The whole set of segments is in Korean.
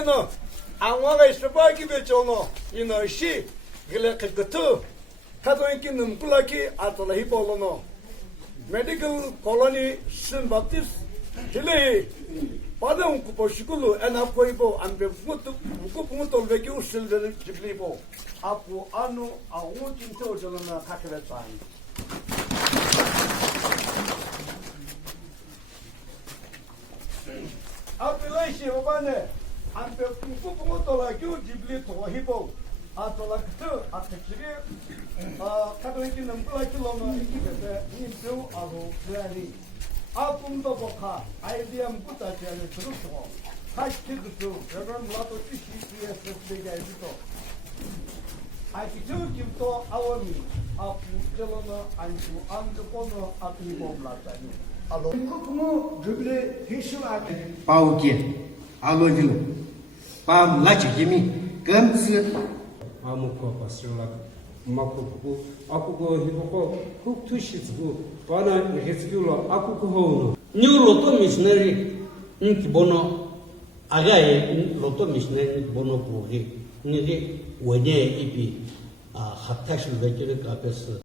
no, ang mga istabagi bechono, inoshi, gila kagatu, katoinkin numkulaki atolahi polono. Medical colony St. Baptist, Chile, Padang Kuposhikulu, and Apoibo, and the Mukuputo Vegu Silver Chiplibo, Apu Anu, a working total on a Kakaret sign. Appellation Obane, and the Mukuputo like you, Giblito, Hippo, Atolaktu, Atachiri, Katolikin and Blackiloma, into Abu Granny. Apumdo Boka, IBM Buta and Truso, Hashkidu, Reverend Lato Tishi, big Edito. I took him to our me, Apu Jelona, and to Antopono, Apibo Latani. Alone, Kukumo, Jubilee, Hishu, Pauki, Alodilo, Pam Lachimi, Gums, Amuko Pasula, Makuku, Akuko, Hipoko, Cook two sheets go, Pana, Hezgulo, Akuko, New Loto missionary, Nikibono, Agae, Loto missionary, Bono Pugi, Nidi, Wede, Ipi, Hatash, Vector, Capes.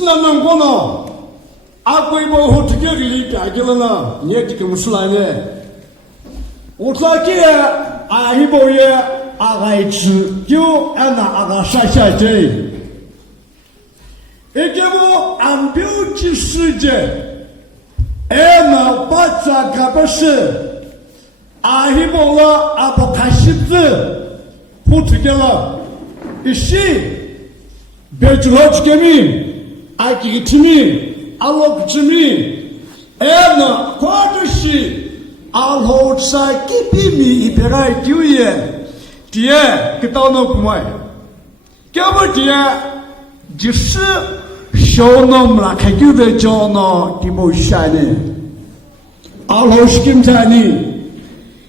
신라면 권어 아구이보 어떻게 그리 뼈기로나 니에티게 무슬라네 오사기에 아히보에 아가이츠 교 아나 아가 샤샤제 이게 뭐 안표지世界 에나 바자 가버스 아히보라 아보카시즈 어떻게라 이시 베줄로치게미 아기티미 알록치미 에나 과주시 알호사 기피미 이베라이 교예 뒤에 그다노 구마이 겨버 뒤에 지스 쇼놈라 카규베 조노 디보샤니 알호스김자니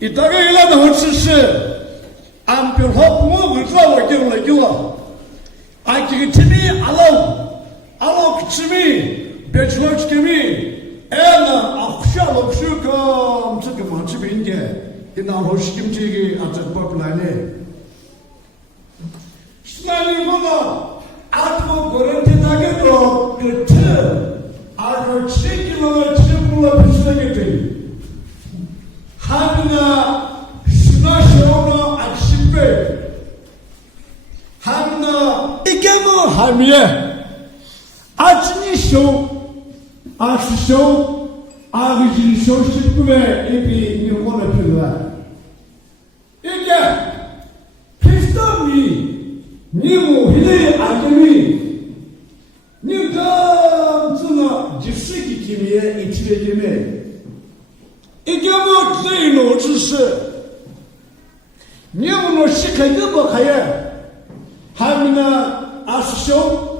이따가 일하다 호치스 안별호 부모 그러고 겨울라 아기티미 알록치미 베줄로치게미 에나 아쿠샤로 슈컴 저거 뭐지 빈게 이나 호시김지기 아저 법라네 신나는 거가 아토 거런티나게도 그트 아주 7km 7km 비슷하게 돼 하나 신나시오나 악십배 하나 이게 뭐 함이야 아진이쇼 아시쇼 아기진쇼 십구에 이비 일본에 필요해 이게 피스토미 니모 히레 아게미 니가 즈나 지스기 기미에 이치레 기미 이게 뭐 제이노 지스 니모노 시카이도 가야 하미나 아시쇼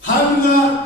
하미나